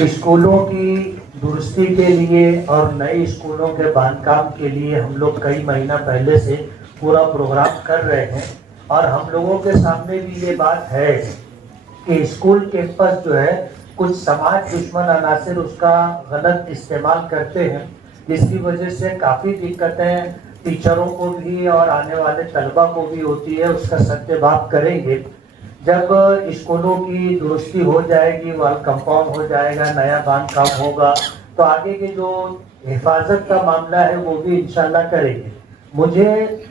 स्कूलों की दुरुस्ती के लिए और नए स्कूलों के बांधकाम के लिए हम लोग कई महीना पहले से पूरा प्रोग्राम कर रहे हैं और हम लोगों के सामने भी ये बात है कि स्कूल कैंपस जो है कुछ समाज दुश्मन अनासिर उसका गलत इस्तेमाल करते हैं, जिसकी वजह से काफ़ी दिक्कतें टीचरों को भी और आने वाले तलबा को भी होती है। उसका सत्याभाव करेंगे। जब स्कूलों की दुरुस्ती हो जाएगी, वॉल कंपाउंड हो जाएगा, नया बांधकाम होगा, तो आगे के जो हिफाजत का मामला है वो भी इंशाल्लाह करेंगे। मुझे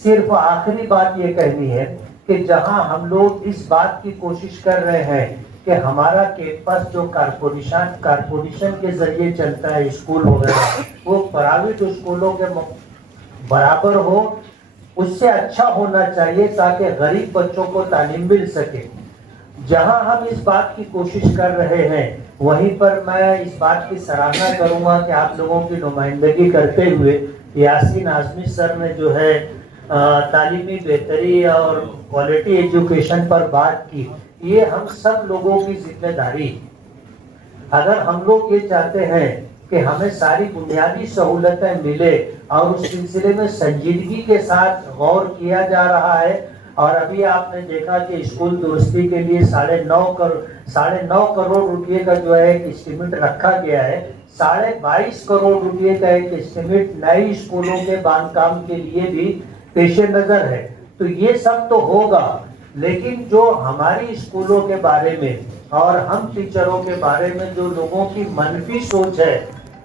सिर्फ आखिरी बात ये कहनी है कि जहां हम लोग इस बात की कोशिश कर रहे हैं कि हमारा कैंपस जो कारपोरेशन के जरिए चलता है स्कूल वगैरह, वो प्राइवेट स्कूलों के बराबर हो, उससे अच्छा होना चाहिए ताकि गरीब बच्चों को तालीम मिल सके। जहां हम इस बात की कोशिश कर रहे हैं वहीं पर मैं इस बात की सराहना करूंगा कि आप लोगों की नुमाइंदगी करते हुए यासीन आजमी सर ने जो है तालीमी बेहतरी और क्वालिटी एजुकेशन पर बात की। ये हम सब लोगों की जिम्मेदारी। अगर हम लोग ये चाहते हैं कि हमें सारी बुनियादी सहूलतें मिले और उस सिलसिले में संजीदगी के साथ गौर किया जा रहा है, और अभी आपने देखा कि स्कूल दुरुस्ती के लिए 9.5 करोड़ रुपए का जो है एक एस्टिमेट रखा गया है। 22.5 करोड़ रुपए का एक एस्टिमेट नए स्कूलों के बांधकाम के लिए भी पेश नजर है। तो ये सब तो होगा, लेकिन जो हमारी स्कूलों के बारे में और हम टीचरों के बारे में जो लोगों की मनफी सोच है,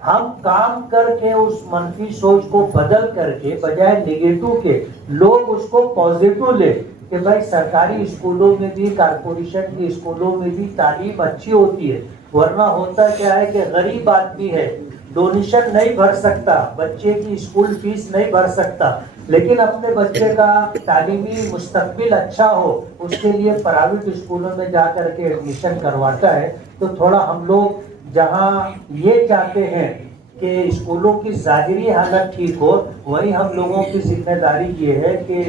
हम काम करके उस मनफी सोच को बदल करके बजाय नेगेटिव के लोग उसको पॉजिटिव ले कि भाई सरकारी स्कूलों में भी, कारपोरेशन के स्कूलों में भी तालीम अच्छी होती है। वरना होता क्या है कि गरीब आदमी है, डोनेशन नहीं भर सकता, बच्चे की स्कूल फीस नहीं भर सकता, लेकिन अपने बच्चे का तालीमी मुस्तकबिल अच्छा हो उसके लिए प्राइवेट स्कूलों में जा कर के एडमिशन करवाता है। तो थोड़ा हम लोग जहां ये चाहते हैं कि स्कूलों की ज़ाहिरी हालत ठीक हो, वहीं हम लोगों की जिम्मेदारी ये है कि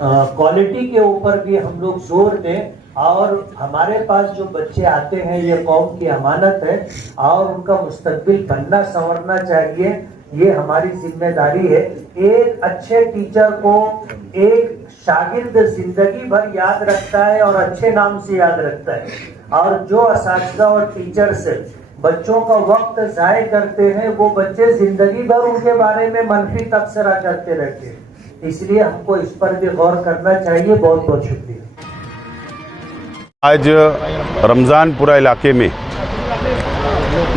क्वालिटी के ऊपर भी हम लोग जोर दें। और हमारे पास जो बच्चे आते हैं ये कौम की अमानत है और उनका मुस्तकबिल बनना संवरना चाहिए, ये हमारी जिम्मेदारी है। एक अच्छे टीचर को एक शागिर्द जिंदगी भर याद रखता है और अच्छे नाम से याद रखता है, और जो असातिज़ा और टीचर्स बच्चों का वक्त ज़ाय करते हैं वो बच्चे जिंदगी भर उनके बारे में मनफी तबसरा करते रहते हैं। इसलिए हमको इस पर भी गौर करना चाहिए। बहुत बहुत शुक्रिया। आज रमज़ानपुरा इलाके में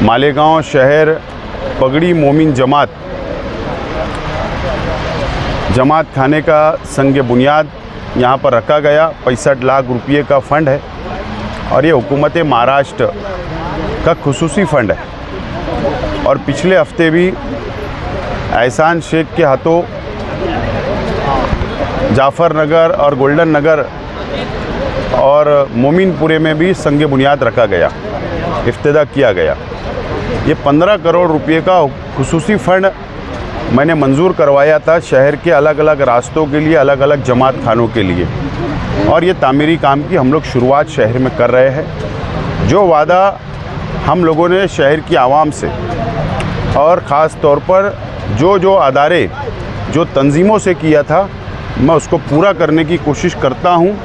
मालेगांव शहर पगड़ी मोमिन जमात खाने का संग बुनियाद यहाँ पर रखा गया। 65 लाख रुपये का फ़ंड है और ये हुकूमत महाराष्ट्र का खुसूसी फ़ंड है। और पिछले हफ्ते भी एहसान शेख के हाथों जाफ़र नगर और गोल्डन नगर और मोमिनपुरे में भी संग बुनियाद रखा गया, इफ्तिदा किया गया। ये 15 करोड़ रुपए का खुसूसी फ़ंड मैंने मंजूर करवाया था शहर के अलग अलग रास्तों के लिए, अलग अलग जमात खानों के लिए, और ये तामीरी काम की हम लोग शुरुआत शहर में कर रहे हैं। जो वादा हम लोगों ने शहर की आवाम से और ख़ास तौर पर जो अदारे जो तंजीमों से किया था, मैं उसको पूरा करने की कोशिश करता हूँ।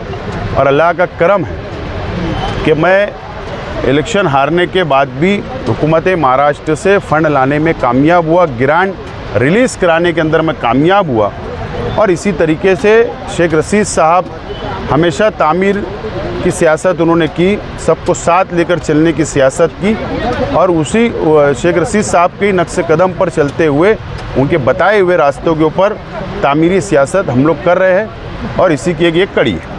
और अल्लाह का करम है कि मैं इलेक्शन हारने के बाद भी हुकूमत महाराष्ट्र से फ़ंड लाने में कामयाब हुआ, ग्रांट रिलीज़ कराने के अंदर मैं कामयाब हुआ। और इसी तरीके से शेख रशीद साहब हमेशा तामीर की सियासत उन्होंने की, सबको साथ लेकर चलने की सियासत की, और उसी शेख रशीद साहब के नक्श कदम पर चलते हुए उनके बताए हुए रास्तों के ऊपर तामीरी सियासत हम लोग कर रहे हैं, और इसी की एक कड़ी है।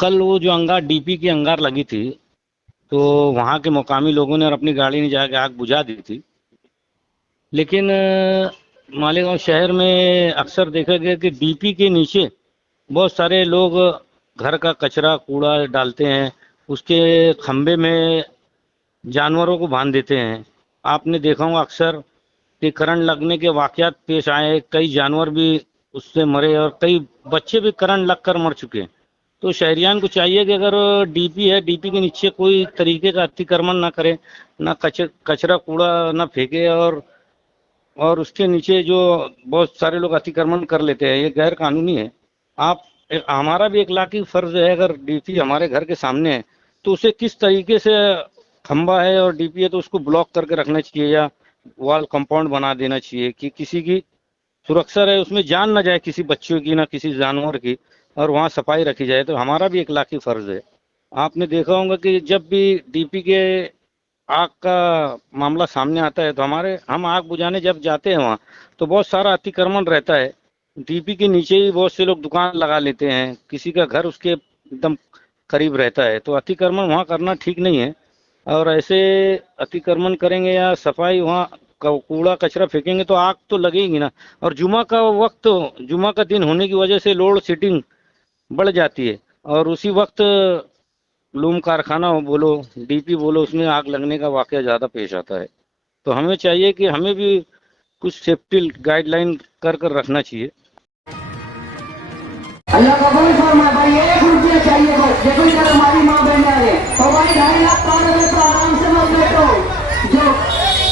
कल वो जो अंगार डीपी की अंगार लगी थी, तो वहाँ के मुकामी लोगों ने और अपनी गाड़ी में जाके आग बुझा दी थी। लेकिन मालेगांव शहर में अक्सर देखा गया कि डीपी के नीचे बहुत सारे लोग घर का कचरा कूड़ा डालते हैं, उसके खंबे में जानवरों को बांध देते हैं। आपने देखा होगा अक्सर कि करंट लगने के वाकयात पेश आए, कई जानवर भी उससे मरे और कई बच्चे भी करंट लगकर मर चुके हैं। तो शहरियान को चाहिए कि अगर डीपी है, डीपी के नीचे कोई तरीके का अतिक्रमण ना करे, ना कचरा कूड़ा ना फेंके, और उसके नीचे जो बहुत सारे लोग अतिक्रमण कर लेते हैं, ये गैर कानूनी है। हमारा भी एक लाखी फर्ज है, अगर डीपी हमारे घर के सामने है तो उसे किस तरीके से, खंबा है और डीपी है तो उसको ब्लॉक करके रखना चाहिए या वॉल कंपाउंड बना देना चाहिए कि किसी की सुरक्षा रहे, उसमें जान ना जाए किसी बच्चों की ना किसी जानवर की, और वहाँ सफाई रखी जाए। तो हमारा भी एक लाखी फर्ज है। आपने देखा होगा कि जब भी डीपी के आग का मामला सामने आता है तो हम आग बुझाने जब जाते हैं वहाँ तो बहुत सारा अतिक्रमण रहता है। डीपी के नीचे ही बहुत से लोग दुकान लगा लेते हैं, किसी का घर उसके एकदम करीब रहता है, तो अतिक्रमण वहाँ करना ठीक नहीं है। और ऐसे अतिक्रमण करेंगे या सफाई वहाँ कूड़ा कचरा फेंकेंगे तो आग तो लगेगी ना। और जुमा का दिन होने की वजह से लोड शेडिंग बढ़ जाती है, और उसी वक्त लूम कारखाना बोलो, डीपी बोलो, उसमें आग लगने का वाकया ज़्यादा पेश आता है। तो हमें चाहिए कि हमें भी कुछ सेफ्टी गाइडलाइन कर रखना चाहिए। अल्लाह कबूल फरमाए भाई, 1 रुपया चाहिए बस, देखो इधर हमारी माँ बहन आ रही है, तो भाई 2.5 लाख पार हो तो आराम से मत बैठो। जो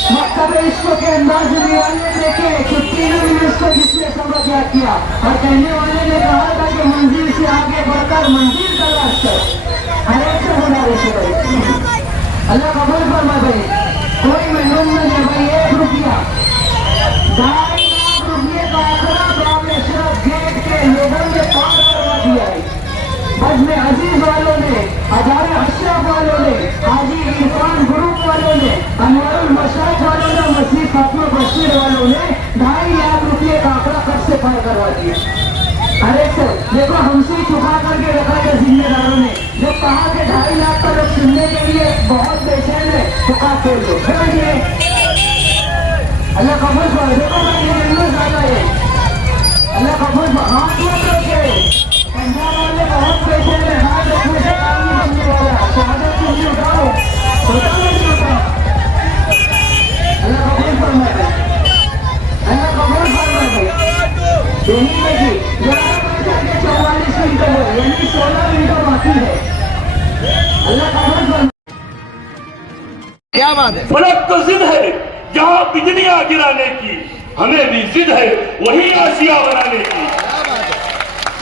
मकतब इसको के अंदाज में देखे छुट्टी में इसको जिसने सबक याद किया, और कहने वाले ने कहा था कि मंजिल से आगे बढ़कर मंजिल तलाश कर, हर एक से होना वैसे भाई। अल्लाह कबूल फरमाए भाई, कोई महरूम नहीं है भाई। 1 रुपया 2.5 लाख रुपये का आंकड़ा बाबेश्वर गेट के लोगों ने पार करवा दिया है। बस में अजीज वालों ने, हजारे अशरफ वालों ने, हाजी इरफान ग्रुप वालों ने, अनवरुल मशरफ वालों ने, मसीह फातिमा बशीर वालों ने 2.5 लाख रुपये का आंकड़ा कब से पार करवा दिया। अरे सर देखो, हमसे छुपा करके रखा है जिम्मेदारों ने, जब कहा कि 2.5 लाख का लोग सुनने के लिए बहुत बेचैन है तो कहा खोल दो। अल्लाह कबूल कर, देखो भाई ज्यादा है। अल्लाह कबूल हाथ मत रखे, पंजाब वाले बहुत पैसे में हाथ रखने से काम नहीं बनने वाला। शहादत नहीं उठाओ, छोटा नहीं छोटा। अल्लाह कबूल फरमाए, अल्लाह कबूल फरमाए। यही में जी 11:44 मिनट है, यानी 16 मिनट बाकी है। अल्लाह कबूल फरमाए। क्या बात है, फलक तो जिद है जहाँ बिजलियां गिराने की, हमें भी जिद है वही आशिया बनाने की।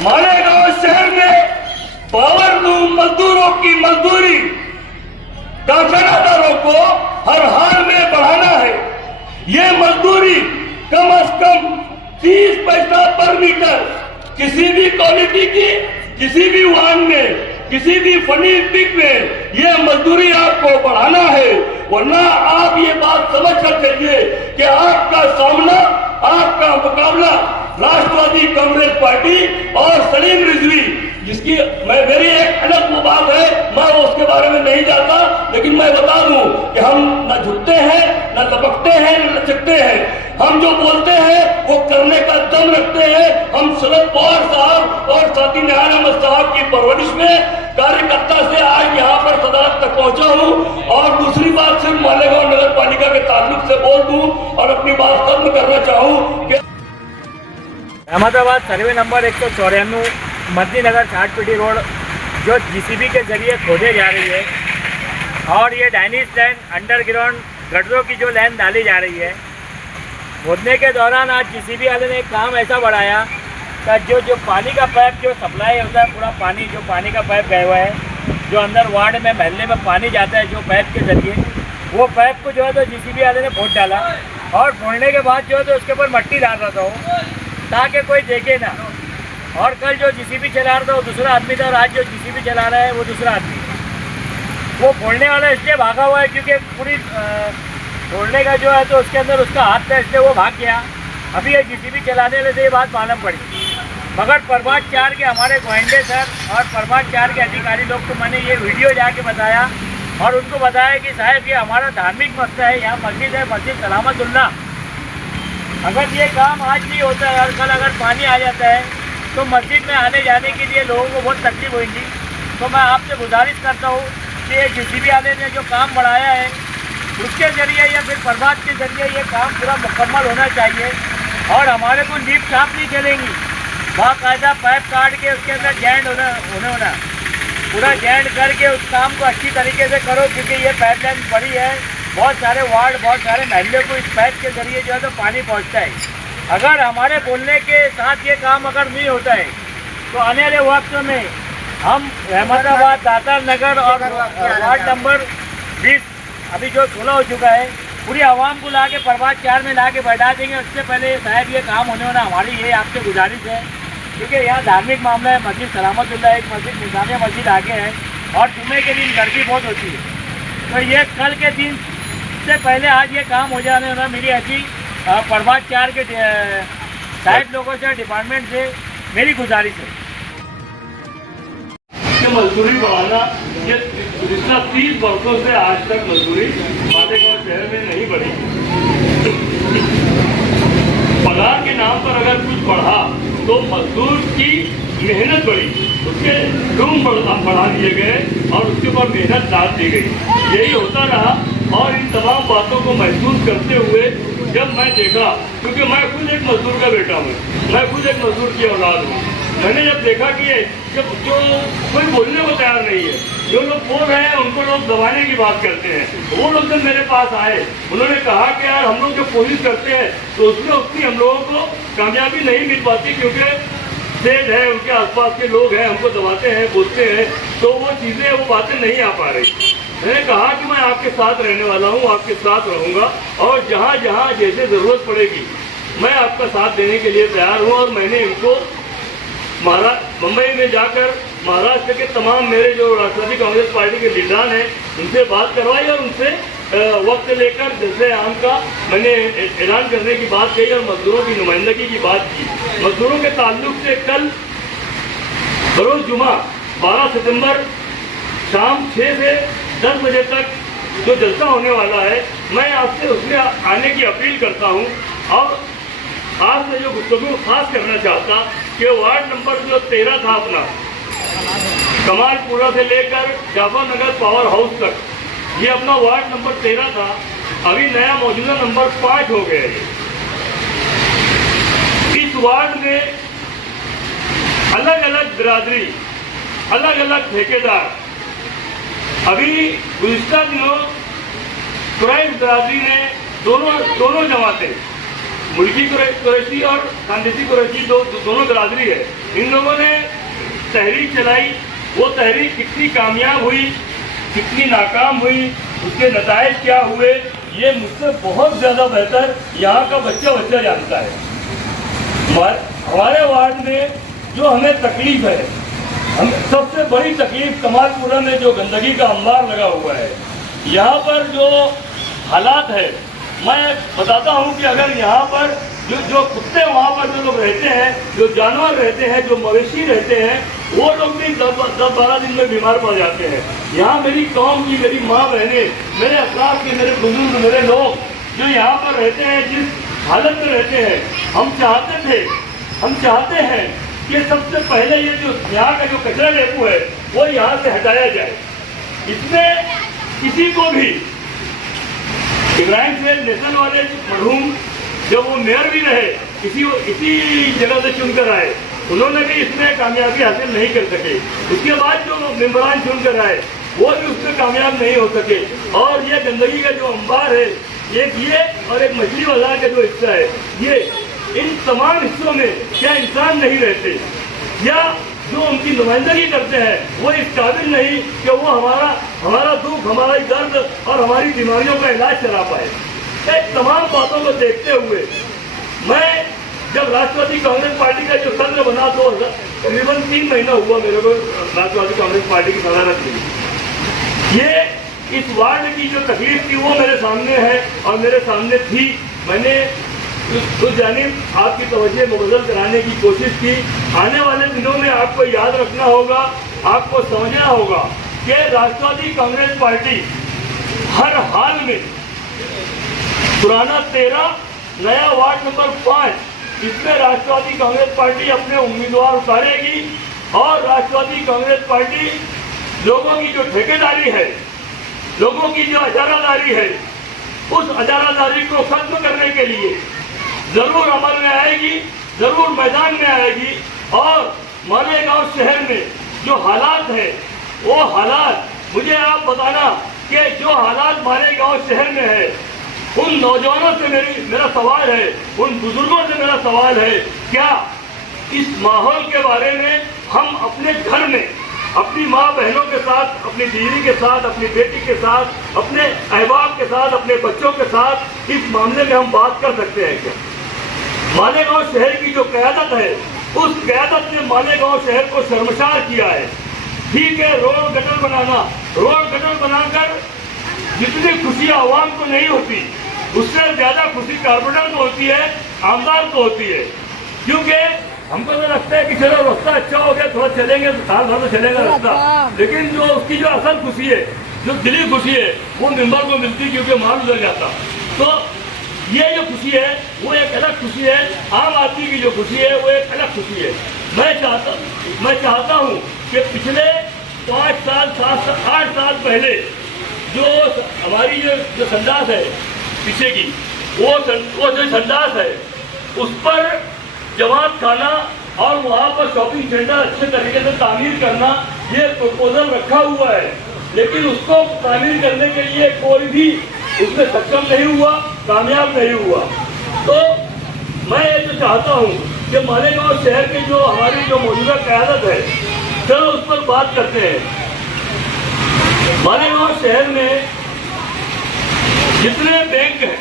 मालेगांव शहर में पावरलूम मजदूरों की मजदूरी कारखानादारों को हर हाल में बढ़ाना है। ये मजदूरी कम से कम 30 पैसा पर मीटर किसी भी क्वालिटी की, किसी भी वाहन में, किसी भी फर्नीचर में ये मजदूरी आपको बढ़ाना है, वरना आप ये बात समझ कर चलिए कि आपका सामना, आपका मुकाबला राष्ट्रवादी कांग्रेस पार्टी और सलीम रिजवी, जिसकी मेरी एक अलग वो बात है, मैं उसके बारे में नहीं जानता, लेकिन मैं बता दूं कि हम न झुकते हैं, न लपकते हैं, न लचकते हैं। हम जो बोलते हैं वो करने का दम रखते हैं। हम शरद पवार साहब और साथी निहाल अहमद साहब की परवरिश में कार्यकर्ता से आज यहाँ पर सदारत तक पहुंचा हूँ। और दूसरी बात सिर्फ मालेगांव नगर पालिका के ताल्लुक से बोल दूं और अपनी बात खत्म करना चाहूँ कि Ahmedabad survey number 194 Madani Nagar छाटपीटी road जो जीसीबी के जरिए खोदे जा रही है, और ये डाइनिस लाइन अंडरग्राउंड गड्ढों की जो लाइन डाली जा रही है, खोदने के दौरान आज जीसीबी वाले ने एक काम ऐसा बढ़ाया कि जो पानी का पाइप जो सप्लाई होता है, पूरा पानी जो पानी का पाइप गया हुआ है, जो अंदर वार्ड में महल्ले में पानी जाता है जो पाइप के जरिए, वो पाइप को जो है तो जीसीबी वाले ने खोद डाला, और खोदने के बाद जो है तो उसके ऊपर मट्टी डाल रहा था वो, ताकि कोई देखे ना। और कल जो जीसीबी चला रहा था वो दूसरा आदमी था, और आज जो जीसीबी चला रहा है वो दूसरा आदमी है। वो खोलने वाला इसलिए भागा हुआ है क्योंकि पूरी खोलने का जो है तो उसके अंदर उसका हाथ था, इसलिए वो भाग गया। अभी ये जीसीबी चलाने वाले से ये बात मालूम पड़ी, मगर परमाट 4 के हमारे गोविंदे सर और परमाट 4 के अधिकारी लोग को मैंने ये वीडियो जाके बताया और उनको बताया कि साहब ये हमारा धार्मिक मसला है, यहाँ मस्जिद है, मस्जिद सलामतुल्लाह, अगर ये काम आज नहीं होता है और कल अगर पानी आ जाता है तो मस्जिद में आने जाने के लिए लोगों को बहुत तकलीफ होगी। तो मैं आपसे गुजारिश करता हूँ कि JCB वाले ने जो काम बढ़ाया है उसके ज़रिए या फिर प्रभात के ज़रिए ये काम पूरा मुकम्मल होना चाहिए और हमारे को लीप साफ नहीं चलेंगी, बाकायदा पाइप काट के उसके अंदर जैंड होना पूरा जैंड करके उस काम को अच्छी तरीके से करो, क्योंकि ये पाइपलाइन बड़ी है, बहुत सारे वार्ड, बहुत सारे महल्ले को इस पाइप के ज़रिए जो है तो पानी पहुंचता है। अगर हमारे बोलने के साथ ये काम अगर नहीं होता है तो आने वाले वक्त में हम अहमदाबाद, दातार नगर और वार्ड नंबर 20 अभी जो 16 हो चुका है, पूरी आवाम को ला के प्रभात 4 में ला के बैठा देंगे। उससे पहले शायद ये काम होने वाला, हमारी ये आपसे गुजारिश है, क्योंकि यहाँ धार्मिक मामला है। मस्जिद सलामतुल्लाह एक मस्जिद निज़ामिया मस्जिद आगे है और जुम्मे के दिन गर्दी बहुत होती है, तो ये कल के दिन से पहले आज ये काम हो जाने वाला। मेरी ऐसी प्रभात 4 के साहिब लोगों से, डिपार्टमेंट से मेरी गुजारिश है कि मजदूरी बढ़ाना, ये पिछला 30 वर्षों से आज तक मजदूरी मालेगांव शहर में नहीं बढ़ी। पगार के नाम पर अगर कुछ बढ़ा तो मजदूर की मेहनत बढ़ी, उसके रूम बढ़ा दिए गए और उसके ऊपर मेहनत डाल दी गई। यही होता रहा और इन तमाम बातों को महसूस करते हुए जब मैं देखा, क्योंकि मैं खुद एक मजदूर का बेटा हूँ, मैं खुद एक मजदूर की औलाद हूँ, मैंने जब देखा कि जब जो कोई बोलने को तैयार नहीं है, जो लोग बोल रहे हैं उनको लोग दबाने की बात करते हैं, वो लोग जब मेरे पास आए उन्होंने कहा कि यार हम लोग जो कोशिश करते हैं तो उसमें उतनी हम लोगों को कामयाबी नहीं मिल पाती, क्योंकि स्टेज है, उनके आसपास के लोग हैं, हमको दबाते हैं, बोलते हैं, तो वो चीज़ें, वो बातें नहीं आ पा रही। मैंने कहा कि मैं आपके साथ रहने वाला हूँ, आपके साथ रहूँगा और जहाँ जहाँ जैसे ज़रूरत पड़ेगी मैं आपका साथ देने के लिए तैयार हूँ। और मैंने इनको मुंबई में जाकर महाराष्ट्र के तमाम मेरे जो राष्ट्रवादी कांग्रेस पार्टी के लीडरान हैं उनसे बात करवाई और उनसे वक्त लेकर जैसे आम का मैंने ऐलान करने की बात कही और मजदूरों की नुमाइंदगी की बात की। मजदूरों के ताल्लुक से कल बरोज जुमा 12 सितंबर शाम 6 से 10 बजे तक जो जलसा होने वाला है, मैं आपसे उसमें आने की अपील करता हूं। और आज मैं जो गुफ्तगू खास करना चाहता कि वार्ड नंबर जो 13 था अपना, कमालपुरा से लेकर जाफर नगर पावर हाउस तक, ये अपना वार्ड नंबर 13 था, अभी नया मौजूदा नंबर 5 हो गया है। इस वार्ड में अलग अलग बिरादरी, अलग अलग ठेकेदार, अभी गुज़िश्ता दिनों कुरैश बिरादरी ने दोनों जमातें, मुल्की कुरैशी और खानदेशी कुरैशी दोनों बिरादरी है, इन लोगों ने तहरीक चलाई। वो तहरीक कितनी कामयाब हुई, कितनी नाकाम हुई, उसके नताइज क्या हुए, ये मुझसे बहुत ज़्यादा बेहतर यहाँ का बच्चा जानता है। हमारे वार्ड में जो हमें तकलीफ है, हम सबसे बड़ी तकलीफ कमालपुरा में जो गंदगी का अंबार लगा हुआ है, यहाँ पर जो हालात है, मैं बताता हूँ कि अगर यहाँ पर जो कुत्ते वहाँ पर जो लोग रहते हैं, जो जानवर रहते हैं, जो मवेशी रहते हैं, वो लोग भी 10-12 दिन में बीमार पड़ जाते हैं। यहाँ मेरी कौम की, मेरी माँ बहनें, मेरे अफराद के, मेरे बुजुर्ग, मेरे लोग जो यहाँ पर रहते हैं, जिस हालत में रहते हैं, हम चाहते हैं कि सबसे पहले ये जो यहाँ का जो कचरा डेपो है वो यहाँ से हटाया जाए। इसमें किसी को भी, इब्राहिम सेल नेशनल वाले मरहूम जब वो मेयर भी रहे, इसी जगह से चुनकर आए, उन्होंने भी इसमें कामयाबी हासिल नहीं कर सके। उसके बाद जो मेम्बरान चुनकर आए वो भी उसमें कामयाब नहीं हो सके। और ये गंदगी का जो अंबार है, एक ये और एक मछली बाजार का जो हिस्सा है, ये इन तमाम हिस्सों में क्या इंसान नहीं रहते, या जो उनकी नुमाइंदगी करते हैं वो इस काबिल नहीं कि वो हमारा दुख, हमारा दर्द और हमारी बीमारियों का इलाज करा पाए। इन तमाम बातों को देखते हुए मैं जब राष्ट्रवादी कांग्रेस पार्टी का जो सदर बना, तो तकरीबन 3 महीना हुआ मेरे को राष्ट्रवादी कांग्रेस पार्टी की सदारत की। ये इस वार्ड की जो तकलीफ थी वो मेरे सामने है और मेरे सामने थी। मैंने उस जानिब आपकी तवज्जो मुबद्दल कराने की कोशिश की। आने वाले दिनों में आपको याद रखना होगा, आपको समझना होगा कि राष्ट्रवादी कांग्रेस पार्टी हर हाल में पुराना 13 नया वार्ड नंबर 5 इसमें राष्ट्रवादी कांग्रेस पार्टी अपने उम्मीदवार उतारेगी और राष्ट्रवादी कांग्रेस पार्टी लोगों की जो ठेकेदारी है, लोगों की जो इजारादारी है, उस इजारादारी को खत्म करने के लिए जरूर अमल में आएगी, जरूर मैदान में आएगी। और मालेगांव शहर में जो हालात है वो हालात मुझे आप बताना कि जो हालात मालेगांव शहर में है, उन नौजवानों से मेरा सवाल है, उन बुजुर्गों से मेरा सवाल है, क्या इस माहौल के बारे में हम अपने घर में अपनी माँ बहनों के साथ, अपनी बीवी के साथ, अपनी बेटी के साथ, अपने अहबाब के साथ, अपने बच्चों के साथ इस मामले में हम बात कर सकते हैं क्या? मालेगांव शहर की जो क़यादत है, उस क़यादत ने मालेगांव शहर को शर्मसार किया है। ठीक है, रोड गटर बनाकर जितनी खुशी आवाम को नहीं होती, उससे ज्यादा खुशी कारपोरेटर को होती है, आमदार को होती है। क्योंकि हमको तो लगता है कि चलो रास्ता अच्छा हो गया, थोड़ा चलेंगे तो साल भर तो चलेगा रास्ता, लेकिन जो उसकी जो असल खुशी है, जो दिली खुशी है, वो मेंबर को मिलती, क्योंकि माल उधर जाता। तो ये जो खुशी है वो एक अलग खुशी है, आम आदमी की जो खुशी है वो एक अलग खुशी है। मैं चाहता हूँ कि पिछले 5 साल 7 साल 8 साल पहले जो हमारी जो संडास है पीछे की, वो जो संडास है उस पर जमात खाना और वहाँ पर शॉपिंग सेंटर अच्छे तरीके से तामीर करना, ये प्रपोजल रखा हुआ है। लेकिन उसको तामीर करने के लिए कोई भी उसमें सक्षम नहीं हुआ, कामयाब नहीं हुआ। तो मैं ये तो चाहता हूँ कि मालेगांव शहर की जो हमारी जो मौजूदा क़यादत है, चलो उस पर बात करते हैं। मालेगांव शहर में जितने बैंक हैं,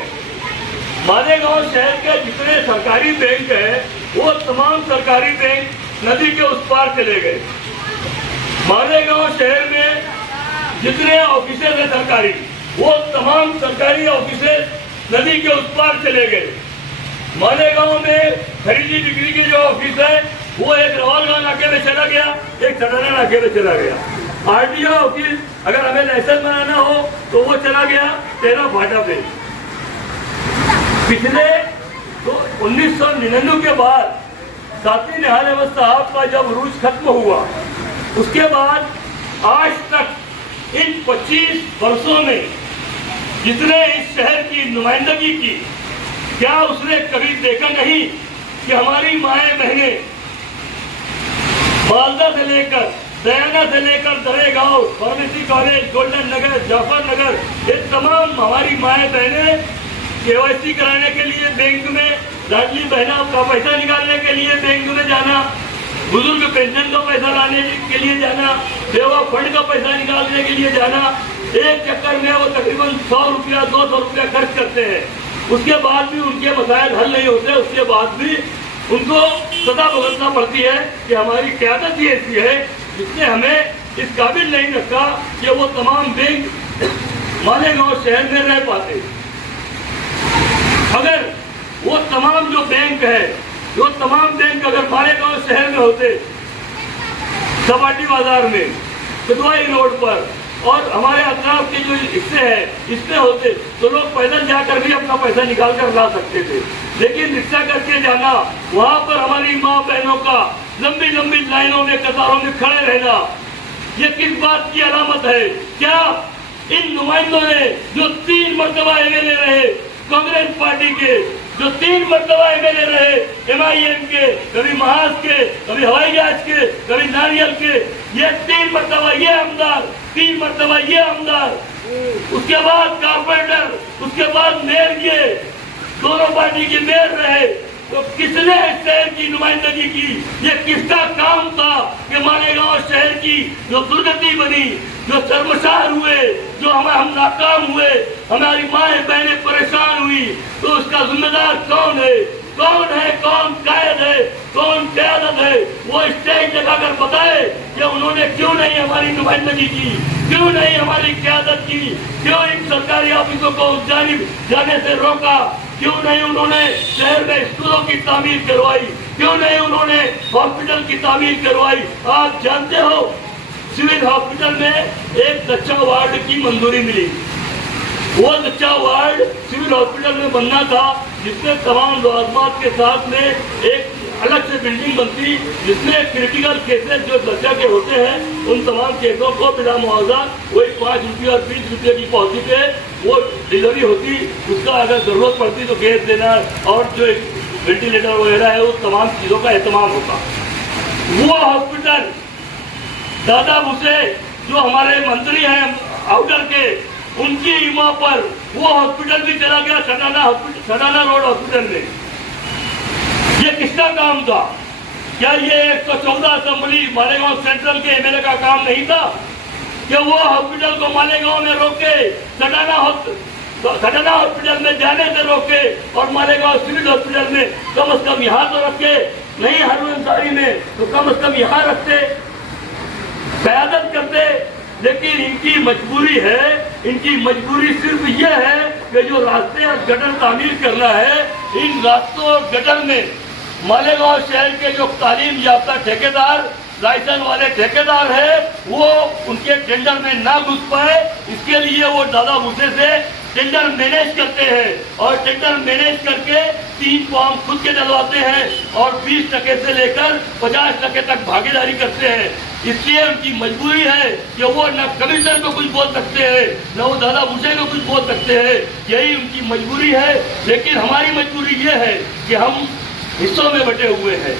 मालेगांव शहर के जितने सरकारी बैंक हैं, वो तमाम सरकारी बैंक नदी के उस पार चले गए। मालेगांव शहर में जितने ऑफिसर हैं सरकारी, वो तमाम सरकारी ऑफिसर नदी के उस पार चले गए। मालेगांव में खरीदी बिक्री के जो ऑफिस है वो एक रवालगांव नाके में चला गया, एक सटाना नाके में चला गया। आरटीओ ऑफिस अगर हमें लाइसेंस बनाना हो तो वो चला गया 13 फाटा पे। पिछले तो 1999 के बाद साथी निहाल अहमद साहब का जब रूज खत्म हुआ, उसके बाद आज तक इन 25 वर्षों में जिसने इस शहर की नुमाइंदगी की, क्या उसने कभी देखा नहीं कि हमारी माएँ बहनें मालदा से लेकर दयाना से लेकर दरेगांव, फार्मेसी कॉलेज, गोल्डन नगर, जाफर नगर, ये तमाम हमारी माएँ बहनें केवाईसी कराने के लिए बैंक में, लाडली बहना का पैसा निकालने के लिए बैंक में जाना, बुजुर्ग पेंशन का पैसा लाने के लिए जाना, सेवा फंड का पैसा निकालने के लिए जाना, एक चक्कर में वो तकरीबन 100 रुपया 200 रुपया खर्च करते हैं। उसके बाद भी उनके मसाइल हल नहीं होते, उसके बाद भी उनको सदा भुगतना पड़ती है कि हमारी क़यादत ही ऐसी है जिसने हमें इस काबिल नहीं रखा कि वो तमाम बैंक मालेगांव शहर में रह पाते। अगर वो तमाम जो बैंक है, वो तमाम बैंक अगर मालेगांव शहर में होते, सपाटी बाजार में, कदवाई रोड पर और हमारे अतराफ के जो हिस्से हैं इसमें होते, तो लोग पैदल जाकर भी अपना पैसा निकाल कर ला सकते थे। लेकिन रिक्शा करके जाना, वहाँ पर हमारी माँ बहनों का लंबी लंबी लाइनों में, कतारों में खड़े रहना, ये किस बात की अलामत है? क्या इन नुमाइंदों ने जो 3 मरतबा एमएलए रहे कांग्रेस पार्टी के, जो 3 मरतबा एमएलए रहे MIM के, कभी महाज के, कभी हवाई जहाज के, कभी नारियल के, ये 3 मरतबा ये आमदार, 3 मरतबा ये आमदार, उसके बाद कारपोरेटर, उसके बाद मेयर, ये दोनों पार्टी के मेयर रहे, तो किसने शहर की नुमाइंदगी की? ये किसका काम था कि मालेगांव शहर की जो दुर्गति बनी, जो शर्मसार हुए, जो हम नाकाम हुए, हमारी माएँ बहनें परेशान हुई, तो उसका जिम्मेदार कौन है? कौन कायद है, कौन क़यादत है? वो स्टेज लगाकर बताए कि उन्होंने क्यों नहीं हमारी नुमाइंदगी की, क्यों नहीं हमारी क़यादत की, क्यों इन सरकारी ऑफिसों को उस जानिब जाने से रोका, क्यों नहीं उन्होंने शहर में स्कूलों की तामीर करवाई, क्यों नहीं उन्होंने हॉस्पिटल की तामीर करवाई? आप जानते हो सिविल हॉस्पिटल में एक कच्चा वार्ड की मंजूरी मिली। वो कच्चा वार्ड सिविल हॉस्पिटल में बनना था, जिसमें तमाम लवाजमात के साथ में एक अलग से बिल्डिंग बनती, जिसमें क्रिटिकल केसेस जो दर्जा के होते हैं उन तमाम केसों को बिना मुआवजा वही 5 रुपये और 20 रुपये की पहुंची पे वो डिलीवरी होती, उसका अगर जरूरत पड़ती तो गैस देना और जो वेंटिलेटर वगैरह है उस तमाम चीज़ों का एहतमाम होता। वो हॉस्पिटल दादा भूसे जो हमारे मंत्री हैं आउटर के, उनकी इमा पर वो हॉस्पिटल भी चला गया, सटाना रोड हॉस्पिटल में। ये किसका काम था? क्या ये 114 असेंबली मालेगांव सेंट्रल के एमएलए का काम नहीं था कि वो हॉस्पिटल को मालेगांव में रोके, सटाना हॉस्पिटल में जाने से रोके और मालेगांव सिविल हॉस्पिटल में कम से कम यहाँ तो रखे, नहीं हरम अंसारी में तो कम से कम यहाँ रखते, क़यादत करते। लेकिन इनकी मजबूरी है, इनकी मजबूरी सिर्फ ये है कि जो रास्ते और गटर तामीर करना है, इन रास्तों और गटर में मालेगांव शहर के जो तालीम याफ्ता ठेकेदार, लाइसेंस वाले ठेकेदार है, वो उनके टेंडर में ना घुस पाए, इसके लिए वो दादा भूसे से टेंडर मैनेज करते हैं और टेंडर मैनेज करके 3 फॉर्म खुद के डलवाते हैं और 20% से लेकर 50% तक भागीदारी करते हैं। इसलिए उनकी मजबूरी है कि वो न कमिश्नर को कुछ बोल सकते हैं, न वो दादा भूसे को कुछ बोल सकते हैं, यही उनकी मजबूरी है। लेकिन हमारी मजबूरी ये है कि हम हिस्सों में बटे हुए हैं।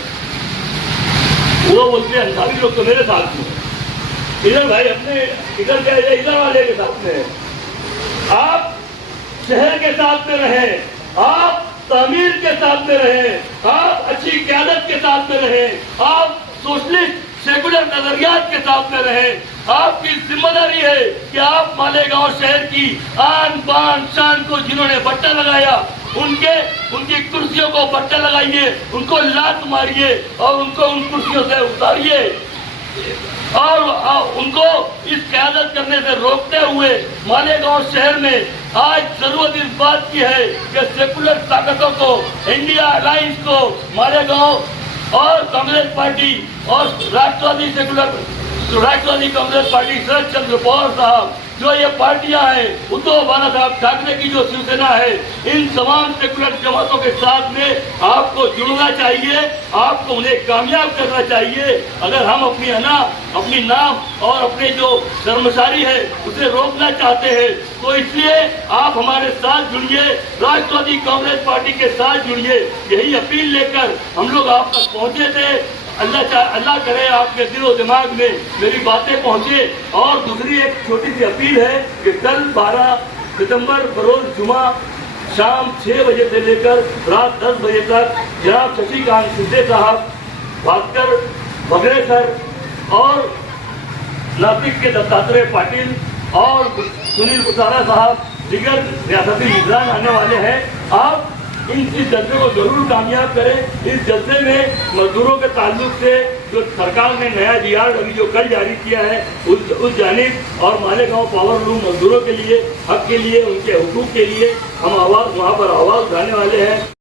वो बोलते हैं अंसारी लोग तो मेरे साथ में, इधर भाई अपने इधर क्या है, इधर वाले के साथ में है। आप शहर के साथ में रहें, आप तामीर के साथ में रहें, आप अच्छी क़यादत के साथ में रहें, आप सोशलिस्ट सेकुलर नजरियात के साथ में रहें। आपकी जिम्मेदारी है कि आप मालेगांव शहर की आन बान शान को जिन्होंने बट्टा लगाया, उनकी कुर्सियों को बट्टा लगाइए, उनको लात मारिए और उनको उन कुर्सियों से उतारिए और उनको इस क़यादत करने से रोकते हुए मालेगांव शहर में आज जरूरत इस बात की है कि सेकुलर ताकतों को, इंडिया अलायंस को, मालेगांव और कांग्रेस पार्टी और राष्ट्रवादी कांग्रेस पार्टी शरद चंद्र पवार साहब, जो ये पार्टियां हैं, उद्धव बाला साहब ठाकरे की जो शिवसेना है, इन तमाम सेकुलर जमातों के साथ में आपको जुड़ना चाहिए, आपको उन्हें कामयाब करना चाहिए। अगर हम अपनी नाम और अपने जो कर्मचारी है उसे रोकना चाहते हैं तो इसलिए आप हमारे साथ जुड़िए, राष्ट्रवादी कांग्रेस पार्टी के साथ जुड़िए। यही अपील लेकर हम लोग आप तक पहुंचे थे। अल्लाह करे आपके दिलो दिमाग में मेरी बातें पहुंचे। और दूसरी एक छोटी सी अपील है कि कल 12 सितंबर बरोज जुमा शाम 6 बजे से लेकर रात 10 बजे तक जनाब शशिकांत सिद्धे साहब, भास्कर बगरे सर और नासिक के दत्तात्रेय पाटिल और सुनील कुसारा साहब दिगर रियासती लीडरान आने वाले हैं। आप इस जलसे को जरूर कामयाब करें। इस जलसे में मजदूरों के ताल्लुक से जो सरकार ने नया जीआर अभी जो कल जारी किया है उस जानिब और मालेगांव पावर लूम मजदूरों के लिए, हक के लिए, उनके हुकूक के लिए हम वहाँ पर आवाज़ उठाने वाले हैं।